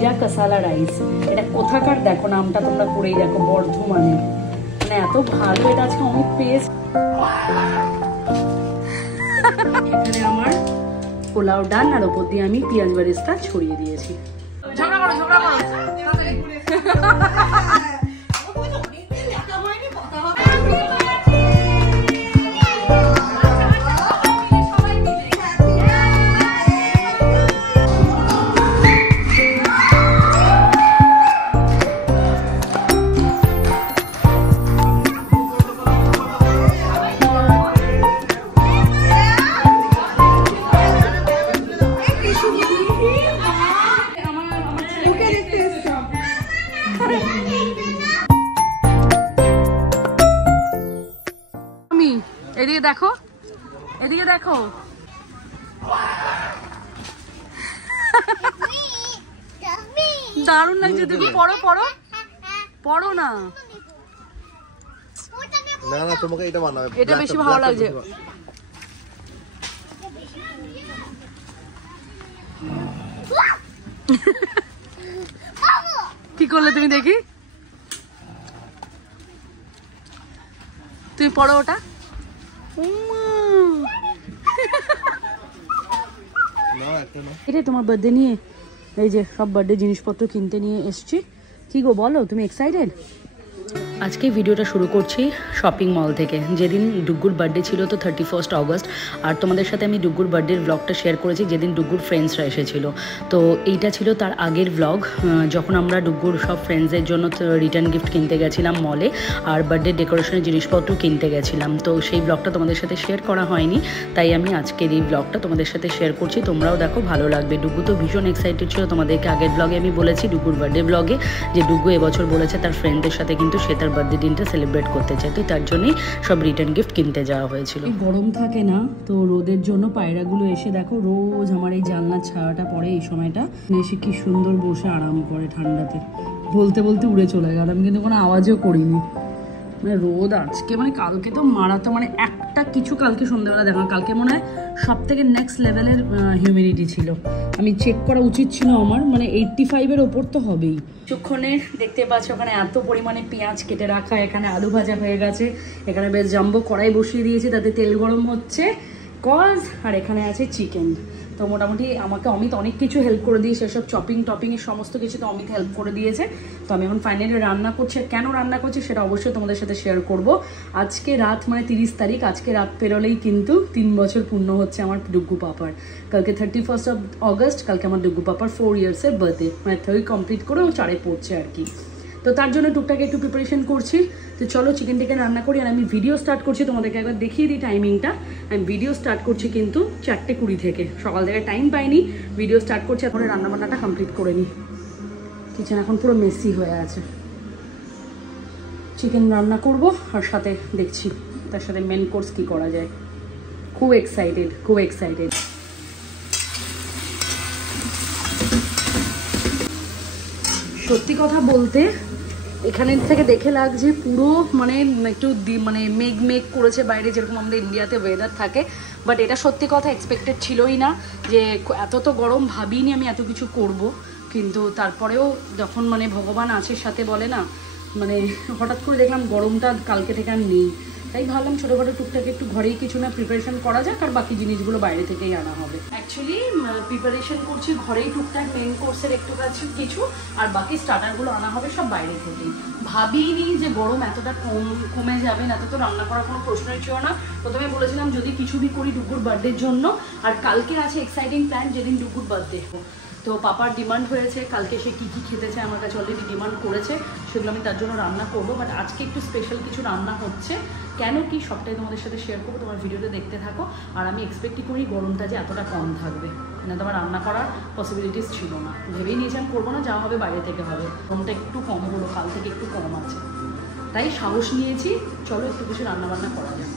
জিরা কাসালা রাইস। এটা কোথাকার দেখো, নামটা তোমরা পড়েই দেখো, বর্ধমানে। মানে এত ভালো এটা আজকে অনেক পেয়েছি। এখানে আমার পোলাও ডান, আর ওপর দিয়ে আমি পেঁয়াজ বেরেস্তা ছড়িয়ে দিয়েছি। ঝগড়া করো ঝগড়া করো। এদিকে দেখো, এদিকে দেখো, দারুণ লাগছে। দেখো পড়ো পড়ো পড়ো না, না না তোমাকে এটা বানাবে, এটা বেশি ভালো লাগছে। কি করলে তুমি দেখি, তুমি পড়ো ওটা। এটা তোমার বার্থডে নিয়ে এই যে সব বার্থডে জিনিসপত্র কিনতে নিয়ে এসছি। কি গো বলো, তুমি এক্সাইটেড? আজকে ভিডিওটা শুরু করছি শপিং মল থেকে। যেদিন ডুগ্গুর বার্থডে ছিল, তো 31 অগস্ট, আর তোমাদের সাথে আমি ডুগ্গুর বার্থডের ব্লগটা শেয়ার করেছি যেদিন ডুগ্গুর ফ্রেন্ডসরা এসেছিল। তো এইটা ছিল তার আগের ব্লগ, যখন আমরা ডুগ্গুর সব ফ্রেন্ডসদের জন্য রিটার্ন গিফট কিনতে গেছিলাম মলে, আর বার্থডে ডেকোরেশনের জিনিসপত্র কিনতে গেছিলাম। তো সেই ব্লগটা তোমাদের সাথে শেয়ার করা হয়নি, তাই আমি আজকের এই ব্লগটা তোমাদের সাথে শেয়ার করছি। তোমরাও দেখো, ভালো লাগবে। ডুগ্গু তো ভীষণ এক্সাইটেড ছিল। তোমাদেরকে আগের ব্লগে আমি বলেছি, ডুগ্গুর বার্থডে ব্লগে, যে ডুগ্গু এবছর বলেছে তার ফ্রেন্ডদের সাথে কিন্তু সে তার বার্থডে দিনটা সেলিব্রেট করতে চাই। তো তার জন্যই সব রিটার্ন গিফট কিনতে যাওয়া হয়েছিল। গরম থাকে না, তো রোদের জন্য পায়রাগুলো এসে দেখো রোজ আমার এই জানলার ছায়াটা পড়ে এই সময়টা, এসে কি সুন্দর বসে আরাম করে ঠান্ডাতে। বলতে বলতে উড়ে চলে গেল, আমি কিন্তু কোনো আওয়াজও করিনি। মানে রোদ আজকে, মানে কালকে তো মারাতো, মানে একটা কিছু কালকে সন্ধ্যাবেলা দেখা, কালকে মনে হয় সব থেকে নেক্সট লেভেলের হিউমিডিটি ছিল। আমি চেক করা উচিত ছিল আমার, মানে 85-এর ওপর তো হবেই। কিছুক্ষণে দেখতে পাচ্ছ ওখানে এত পরিমাণে পেঁয়াজ কেটে রাখা, এখানে আলু ভাজা হয়ে গেছে, এখানে বেশ জাম্বো কড়াই বসিয়ে দিয়েছি, তাতে তেল গরম হচ্ছে কজ, আর এখানে আছে চিকেন। তো মোটামুটি আমাকে অমিত অনেক কিছু হেল্প করে দিয়েছে, সেসব চপিংয়ের সমস্ত কিছু তো অমিত হেল্প করে দিয়েছে। তো আমি এখন ফাইনালি রান্না করছি, কেন রান্না করছি সেটা অবশ্যই তোমাদের সাথে শেয়ার করব। আজকে রাত, মানে 30 তারিখ, আজকে রাত পেরোলেই কিন্তু 3 বছর পূর্ণ হচ্ছে আমার ডুগ্গু পাপার। কালকে 31 অগস্ট, কালকে আমার ডুগ্গু পাপার 4 ইয়ার্সের বার্থডে, মানে 3 কমপ্লিট করে ও 4-এ পড়ছে আর কি। তো তার জন্য টুকটাক একটু প্রিপারেশন করছি। তো চলো চিকেন টিকেন রান্না করি, আর আমি ভিডিও স্টার্ট করছি, তোমাদেরকে একবার দেখিয়ে দিই টাইমিংটা। আমি ভিডিও স্টার্ট করছি কিন্তু 4:20 থেকে, সকাল থেকে টাইম পাইনি, ভিডিও স্টার্ট করছি। এখন রান্নাবান্নাটা কমপ্লিট করে নিই। কিচেন এখন পুরো মেসি হয়ে আছে। চিকেন রান্না করব, আর সাথে দেখছি তার সাথে মেন কোর্স কি করা যায়। খুব এক্সাইটেড, খুব এক্সাইটেড। সত্যি কথা বলতে এখানে থেকে দেখে লাগছে পুরো মানে একটু মানে মেঘ করেছে বাইরে, যেরকম আমাদের ইন্ডিয়াতে ওয়েদার থাকে। বাট এটা সত্যি কথা এক্সপেক্টেড ছিলই না, যে এত তো গরম ভাবিনি আমি এত কিছু করব। কিন্তু তারপরেও যখন মানে ভগবান আছে সাথে বলে না, মানে হঠাৎ করে দেখলাম গরমটা কালকে থেকে আর নেই, তাই ভাবলাম ছোটোখাটো টুকটাক একটু ঘরেই কিছু না প্রিপারেশন করা যাক, আর বাকি জিনিসগুলো বাইরে থেকেই আনা হবে। অ্যাকচুয়ালি প্রিপারেশন করছি ঘরেই টুকটাক, মেন কোর্সের একটু কাছে কিছু, আর বাকি স্টার্টারগুলো আনা হবে সব বাইরে থেকেই। ভাবিনি যে গরম এতটা কমে যাবে, না তো রান্না করার কোনো প্রশ্নই ছিল না। প্রথমে বলেছিলাম যদি কিছু বি করি ডুগ্গুর বার্থডের জন্য, আর কালকে আছে এক্সাইটিং প্ল্যান, যেদিন ডুগ্গুর বার্থডে। তো পাপার ডিমান্ড হয়েছে কালকে সে কী কী খেতে চায়, আমার কাছে অলরেডি ডিমান্ড করেছে, সেগুলো আমি তার জন্য রান্না করবো। বাট আজকে একটু স্পেশাল কিছু রান্না হচ্ছে, কেন কি সবটাই তোমাদের সাথে শেয়ার করবো, তোমার ভিডিওতে দেখতে থাকো। আর আমি এক্সপেক্টই করি গরমটা যে এতটা কম থাকবে, মানে তোমার রান্না করার পসিবিলিটিস ছিল না, ভেবেই নিয়েছিলাম করবো না, যা হবে বাইরে থেকে হবে। গরমটা একটু কম হলো, কাল থেকে একটু কম আছে, তাই সাহস নিয়েছি, চলো একটু কিছু রান্নাবান্না করা যায়।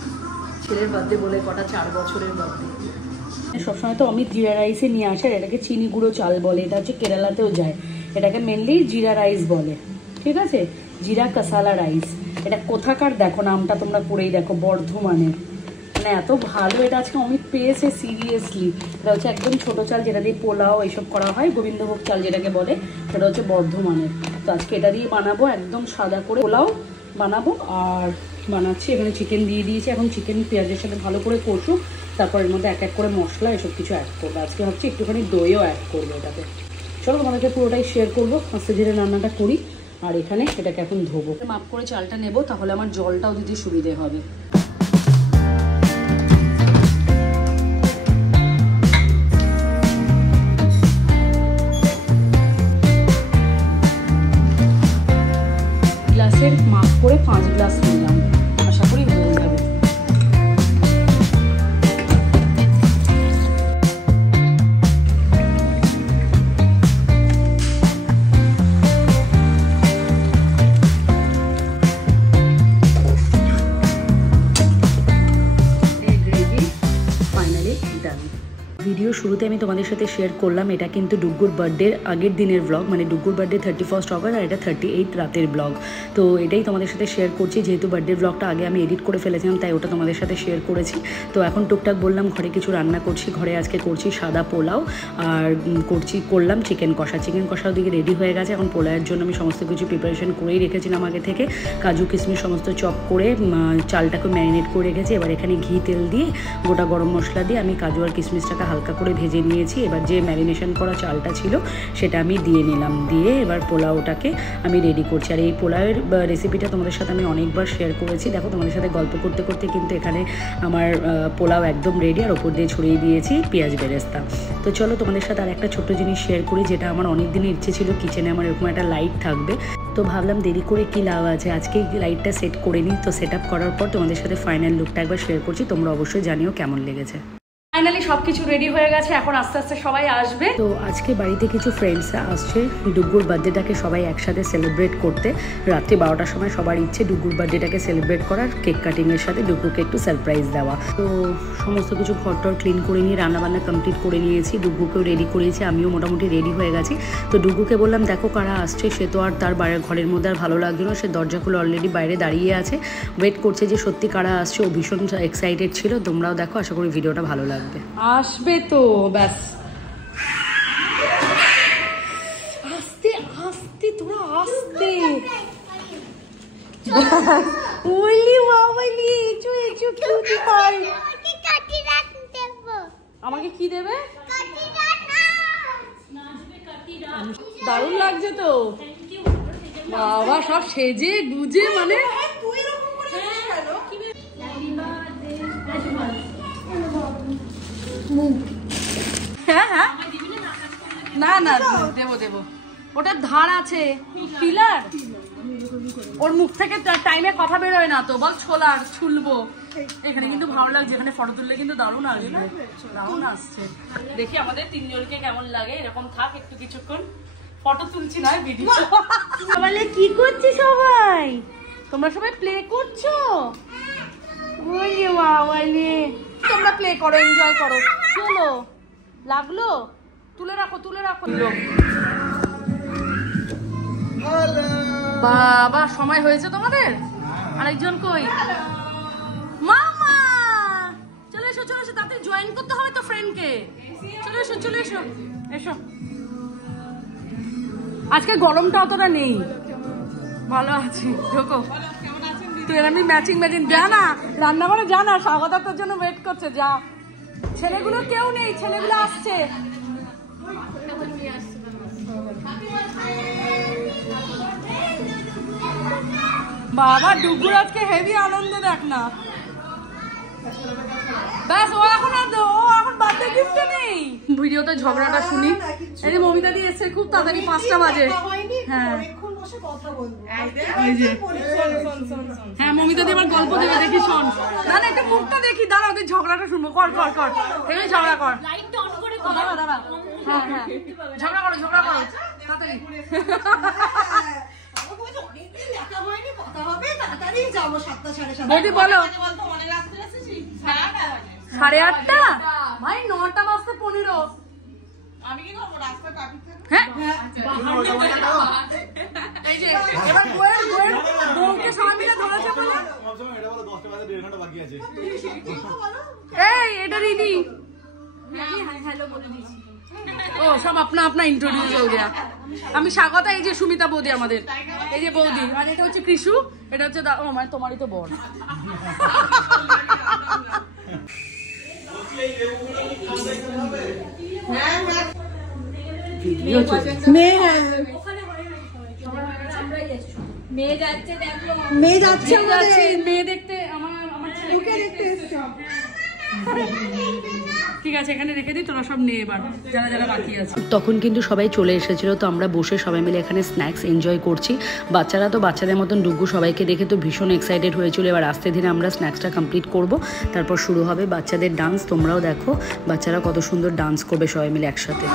ছেলের বার্থডে বলে কটা, 4 বছরের বার্থডে। সবসময় তো অমিত জিরা রাইসে নিয়ে আসে, আর এটাকে চিনি গুঁড়ো চাল বলে, এটা হচ্ছে কেরালাতেও যায়, এটাকে মেনলি জিরা রাইস বলে, ঠিক আছে, জিরা কাসালা রাইস। এটা কোথাকার দেখো, নামটা তোমরা পড়েই দেখো, বর্ধমানের। মানে এত ভালো এটা আজকে অমিত পেয়েছে সিরিয়াসলি। এটা হচ্ছে একদম ছোট চাল যেটা দিয়ে পোলাও এইসব করা হয়, গোবিন্দভোগ চাল যেটাকে বলে, সেটা হচ্ছে বর্ধমানের। তো আজকে এটা দিয়ে বানাবো একদম সাদা করে পোলাও বানাবো। আর বানাচ্ছি এখানে চিকেন দিয়ে দিয়েছি, এখন চিকেন পেঁয়াজের সাথে ভালো করে কষুক, তারপর এর মধ্যে এক এক করে মশলা এসব কিছু অ্যাড করবো। আজকে ভাবছি একটুখানি দইও অ্যাড করবো এটাতে। চলো তোমাদেরকে পুরোটাই শেয়ার করবো, আস্তে ধীরে রান্নাটা করি। আর এখানে এটাকে এখন ধোবো, মাপ করে চালটা নেবো, তাহলে আমার জলটাও দিতে সুবিধে হবে। গ্লাসের মাপ করে 5 গ্লাস নিলাম, আশা করি হয়ে যাবে। ভিডিও শুরুতে আমি তোমাদের সাথে শেয়ার করলাম এটা কিন্তু ডুগ্গুর বার্থডের আগের দিনের ব্লগ, মানে ডুগ্গুর বার্থডে 31 অগস্ট আর এটা 38 রাতের ব্লগ। তো এটাই তোমাদের সাথে শেয়ার করছি, যেহেতু বার্থডে ব্লগটা আগে আমি এডিট করে ফেলেছিলাম তাই ওটা তোমাদের সাথে শেয়ার করেছি। তো এখন টুকটাক বললাম ঘরে কিছু রান্না করছি, ঘরে আজকে করছি সাদা পোলাও আর করলাম চিকেন কষা। চিকেন কষাও দিকে রেডি হয়ে গেছে, এখন পোলাওয়ের জন্য আমি সমস্ত কিছু প্রিপারেশন করেই রেখেছিলাম আগে থেকে, কাজু কিশমিশ সমস্ত চপ করে চালটাকে ম্যারিনেট করে রেখেছি। এবার এখানে ঘি তেল দিয়ে গোটা গরম মশলা দিয়ে আমি কাজু আর কিশমিশটাকে হালকা করে ভেজে নিয়েছি। এবার যে ম্যারিনেশন করা চালটা ছিল সেটা আমি দিয়ে নিলাম, দিয়ে এবার পোলাওটাকে আমি রেডি করছি। আর এই পোলাওয়ের রেসিপিটা তোমাদের সাথে আমি অনেকবার শেয়ার করেছি। দেখো তোমাদের সাথে গল্প করতে করতে কিন্তু এখানে আমার পোলাও একদম রেডি, আর ওপর দিয়ে ছড়িয়ে দিয়েছি পেঁয়াজ বেরেস্তা। তো চলো তোমাদের সাথে আর একটা ছোট্ট জিনিস শেয়ার করি, যেটা আমার অনেক দিনের ইচ্ছে ছিল কিচেনে আমার এরকম একটা লাইট থাকবে। তো ভাবলাম দেরি করে কি লাভ আছে, আজকে লাইটটা সেট করে নিই। তো সেট আপ করার পর তোমাদের সাথে ফাইনাল লুকটা একবার শেয়ার করছি, তোমরা অবশ্যই জানিও কেমন লেগেছে। ফাইনালি সবকিছু রেডি হয়ে গেছে, এখন আস্তে আস্তে সবাই আসবে। তো আজকে বাড়িতে কিছু ফ্রেন্ডসরা আসছে ডুগ্গুর বার্থডেটাকে সবাই একসাথে সেলিব্রেট করতে। রাত্রি 12টার সময় সবার ইচ্ছে ডুগ্গুর বার্থডেটাকে সেলিব্রেট করার, কেক কাটিংয়ের সাথে ডুগ্গুকে একটু সারপ্রাইজ দেওয়া। তো সমস্ত কিছু ঘরটর ক্লিন করে নিয়ে রান্নাবান্না কমপ্লিট করে নিয়েছি, ডুগ্গুকেও রেডি করিয়েছি, আমিও মোটামুটি রেডি হয়ে গেছি। তো ডুগ্গুকে বললাম দেখো কারা আসছে, সে তো আর তার বাইরের ঘরের মধ্যে আর ভালো লাগছিল না, সে দরজা খুলে অলরেডি বাইরে দাঁড়িয়ে আছে, ওয়েট করছে যে সত্যি কারা আসছে। ও ভীষণ এক্সাইটেড ছিল, তোমরাও দেখো, আশা করি ভিডিওটা ভালো লাগবে। আসবে তো ব্যাস, আস্তে আস্তে তোরা আস্তে ওলি বাবালি এচু এচু কিউটি পাই। আমাকে কি দেবে? দারুণ লাগছে তো বাবা, সব সেজে গুজে, মানে হ্যাঁ হ্যাঁ না না দেবো দেবো, ওটার ধার আছে পিলার, ওর মুখ থেকে টাইমে কথা বেরোয় না তো, বল ছোলার ছুলবো। এখানে কিন্তু ভালো লাগছে, এখানে ফটো তুললে কিন্তু দারুণ আসবে, দারুণ আসছে। দেখি আমাদের তিনজনকে কেমন লাগে, এরকম থাক একটু কিছুক্ষণ, ফটো তুলছি না ভিডিও। বলে কি করছি সবাই, তোমরা সবাই প্লে করছো? তোমরা প্লে করো, এনজয় করো। চলো, লাগলো, তুলে রাখো তুলে রাখো। বাবা সময় হয়েছে তোমাদের, আরেকজন কই? মামা চলে এসো চলে এসো, তাতে জয়েন করতে হবে তো ফ্রেন্ডকে। চলে এসো চলে এসো এসো। আজকে গরমটা অতটা নেই, ভালো আছি। ঢোকো, তুই আমি ম্যাচিং যা না রান্না করে, যা না স্বাগত তোর জন্য ওয়েট করছে, যা। ছেলেগুলো কেউ নেই, ছেলেগুলো আসছে। বাবা ডুগুর আজকে হেভি আনন্দ, দেখ না ব্যাস। ও এখন বার্থডে গিফট নেই। ভিডিওতে ঝগড়াটা শুনি, এই যে মমিতা দি এসে খুব তাড়াতাড়ি 5টা বাজে। হ্যাঁ হ্যাঁ মমিতা দি আমার গল্প দেবে, দেখি শোন। না না একটা মুখটা দেখি, দাঁড়া ওদের ঝগড়াটা শুনবো। কর কর কর, এই ঝগড়া কর, দাঁড়া দাঁড়া। হ্যাঁ হ্যাঁ ঝগড়া করো তাড়াতাড়ি। বৌদি বলো 8:30 ভাই, 9টা বাজতে 15। আমি কি করবো রাস্তা ট্রাফিক? হ্যাঁ এই যে এবার বউকে সবাই মিলে ধরেছে বলে, এটা বলো 10টা বাজে 1.5 ঘন্টা বাকি আছে। हेलो बोल दीजिए। ও সব আপনা আপনা ইন্ট্রোডিউস হয়ে গিয়া। আমি স্বাগতা, এই যে সুমিতা বৌদি আমাদের, এই যে বৌদি, আর এটা হচ্ছে কৃষু, এটা হচ্ছে ও মানে তোমারই তো বোন। মেয়ে দেখতে আমার ছেলেকে দেখতে এসেছে। ঠিক আছে, এখানে রেখে দিই, তোরা সব নিয়ে এবার যারা যারা বাকি আছে। তখন কিন্তু সবাই চলে এসেছিল, তো আমরা বসে সবাই মিলে এখানে স্ন্যাক্স এনজয় করছি। বাচ্চারা তো বাচ্চাদের মতন ডুগু সবাইকে দেখে তো ভীষণ এক্সাইটেড হয়েছিল। এবার আস্তে ধীরে আমরা স্ন্যাক্সটা কমপ্লিট করব, তারপর শুরু হবে বাচ্চাদের ডান্স। তোমরাও দেখো বাচ্চারা কত সুন্দর ডান্স করবে সবাই মিলে একসাথে।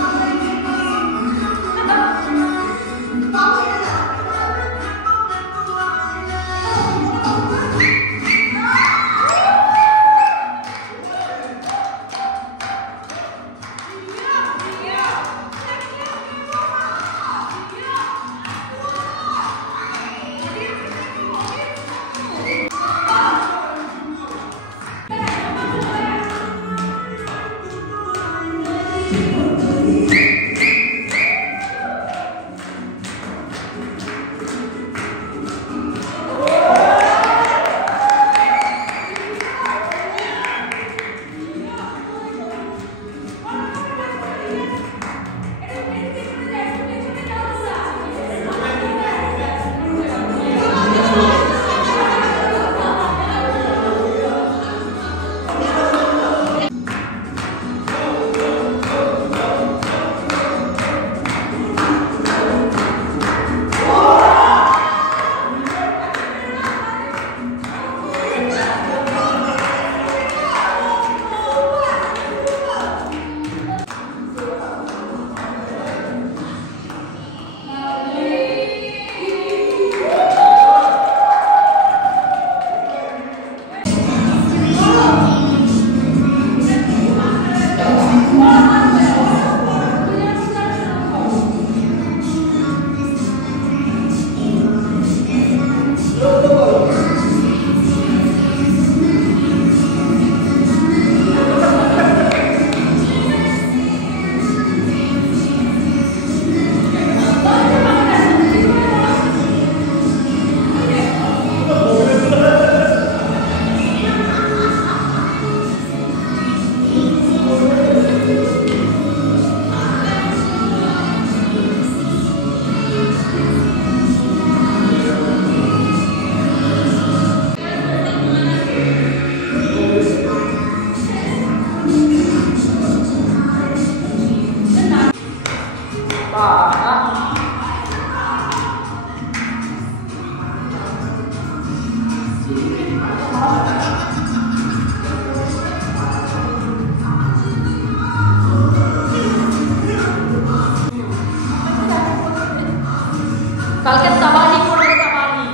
কালকে তাবাহি করবে, তাবাহি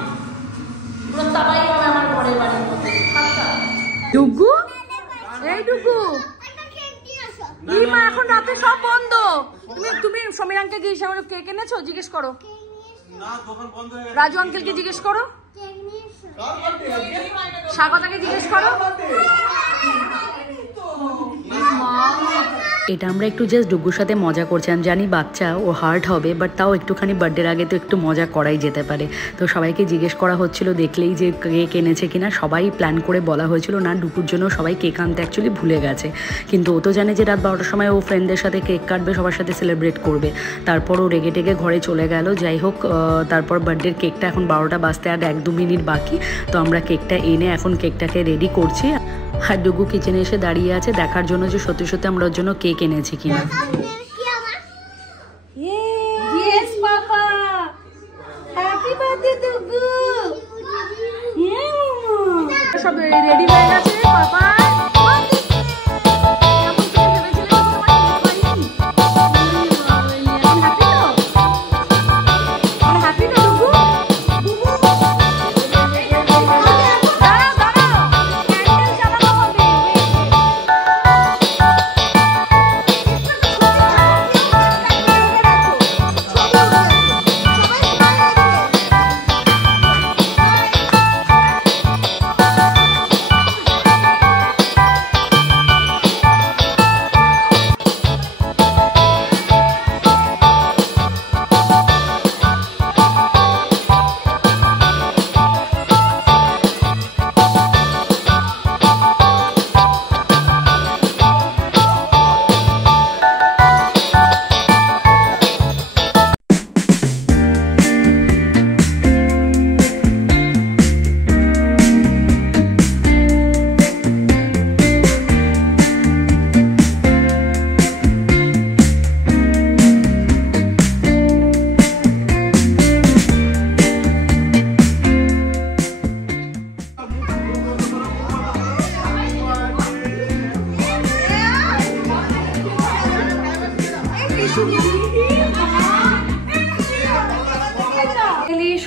পুরো তাবাহি হবে আমার ঘরের বাড়ির মধ্যে। ডুগু, এই ডুগু, এই মা এখন রাতে সব বন্ধ। তুমি সমীর আঙ্কেলকে হিসাবে কেক এনেছো? জিজ্ঞেস করো। না, দোকান বন্ধ হয়ে গেছে। রাজু আঙ্কেলকে জিজ্ঞেস করো, স্বাগতাকে জিজ্ঞেস করো। এটা আমরা একটু জাস্ট ডুগুর সাথে মজা করছিলাম, জানি বাচ্চা ও হার্ট হবে, বাট তাও একটুখানি বার্থডের আগে তো একটু মজা করাই যেতে পারে। তো সবাইকে জিজ্ঞেস করা হচ্ছিল দেখলেই যে কেক এনেছে কিনা। সবাই প্ল্যান করে বলা হয়েছিল না, ডুগুর জন্য সবাই কেক আনতে অ্যাকচুয়ালি ভুলে গেছে, কিন্তু ও তো জানে যে রাত 12টার সময় ও ফ্রেন্ডদের সাথে কেক কাটবে, সবার সাথে সেলিব্রেট করবে। তারপর ও রেগে টেগে ঘরে চলে গেল। যাই হোক, তারপর বার্থডের কেকটা এখন 12টা বাজতে আর 1-2 মিনিট বাকি। তো আমরা কেকটা এনে এখন কেকটাকে রেডি করছি। আর ডুগু কিচেনে এসে দাঁড়িয়ে আছে দেখার জন্য যে সত্যি সত্যি আমরা ওর জন্য কেক এনেছি কিনা। সব রেডি হয়ে গেছে পাপা।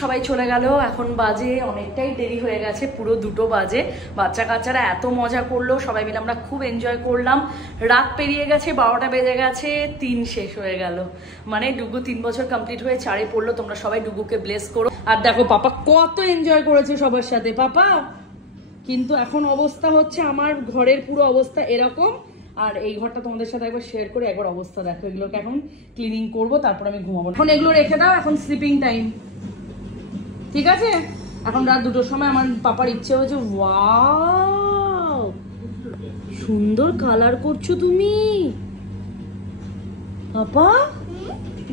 সবাই চলে গেল, এখন বাজে অনেকটাই দেরি হয়ে গেছে, পুরো 2টো বাজে। বাচ্চা কাচ্চারা এত মজা করলো, সবাই মিলে আমরা খুব এনজয় করলাম। রাত পেরিয়ে গেছে, 12টা বেজে গেছে, 3 শেষ হয়ে গেল। মানে ডুগু 3 বছর কমপ্লিট হয়ে 4-এ পড়লো। তোমরা সবাই ডুগুকে ব্লেস করো। আর দেখো পাপা কত এনজয় করেছে সবার সাথে পাপা। কিন্তু এখন অবস্থা হচ্ছে আমার ঘরের পুরো অবস্থা এরকম। আর এই ঘরটা তোমাদের সাথে একবার শেয়ার করে একবার অবস্থা দেখো। এগুলোকে এখন ক্লিনিং করব, তারপর আমি ঘুমাবো। এখন এগুলো রেখে দাও, এখন স্লিপিং টাইম, ঠিক আছে? এখন রাত 2টোর সময় আমার পাপার ইচ্ছে হয়েছে, ওয়াও সুন্দর কালার করছো তুমি পাপা,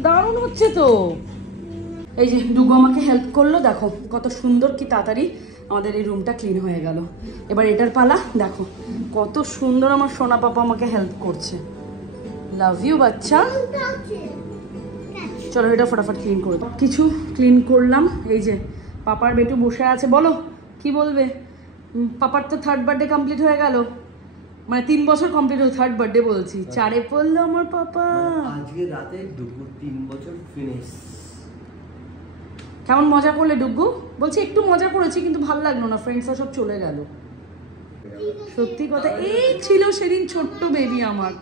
দারুণ হচ্ছে তো। এই যে ডুগু আমাকে হেল্প করলো, দেখো কত সুন্দর, কি তাড়াতাড়ি আমাদের এই রুমটা ক্লিন হয়ে গেল। এবার এটার পালা, দেখো কত সুন্দর আমার সোনা পাপা আমাকে হেল্প করছে। লাভ ইউ বাচ্চা। চলো এটা ফটাফট ক্লিন করে দাও। কিছু ক্লিন করলাম। এই যে পাপার বেটু বসে আছে, বলো কি বলবে? পাপার তো 3rd বার্থডে কমপ্লিট হয়ে গেল, মানে 3 বছর কমপ্লিট হলো, 3rd বার্থডে বলছি, 4-এ পড়লো আমার পাপা। আজকে রাতে দুপুর 3 বছর ফিনিশ। কেমন মজা করলে ডুগু? বলছি একটু মজা করেছি, কিন্তু ভালো লাগলো না, ফ্রেন্ডসরা সব চলে গেল। সত্যি কথা, এই ছিল সেদিন ছোট্ট বেবি আমার।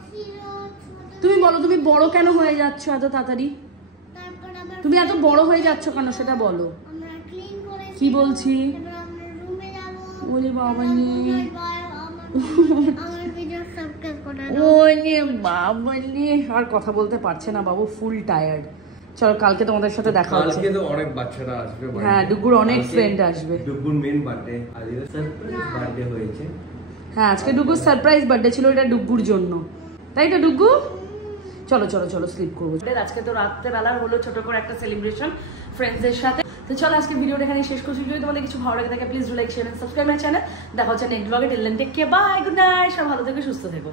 তুমি বলো, তুমি বড় কেন হয়ে যাচ্ছ এত তাড়াতাড়ি? তুমি এত বড় হয়ে যাচ্ছ কেন সেটা বলো। কি বলছি? ওরে বাবা নিয়ে, ওরে বাবা নিয়ে আর কথা বলতে পারছে না বাবু, ফুল টায়ার্ড। চলো কালকে তোমাদের সাথে দেখা হচ্ছে। কালকে তো অনেক বাচ্চারা আসবে। হ্যাঁ ডুগুর অনেক ফ্রেন্ড আসবে। ডুগুর মেন বার্থডে, আজকে সারপ্রাইজ বার্থডে হয়েছে। হ্যাঁ আজকে ডুগুর সারপ্রাইজ বার্থডে ছিল, এটা ডুগুর জন্য, তাই তো ডুগু? চলো চলো চলো স্লিপ করবো। আজকে তো রাত্রেবেলার হলো ছোট করে একটা সেলিব্রেশন ফ্রেন্ডসদের সাথে। তো চলো আজকে ভিডিওটা এখানে শেষ করছি। যদি তোমাদের কিছু ভালো লাগে থাকে please do like, share and subscribe my channel. দেখা হচ্ছে নেক্সট ব্লগে। Till then take care, bye, good night. সব ভালো থেকো, সুস্থ থেকো।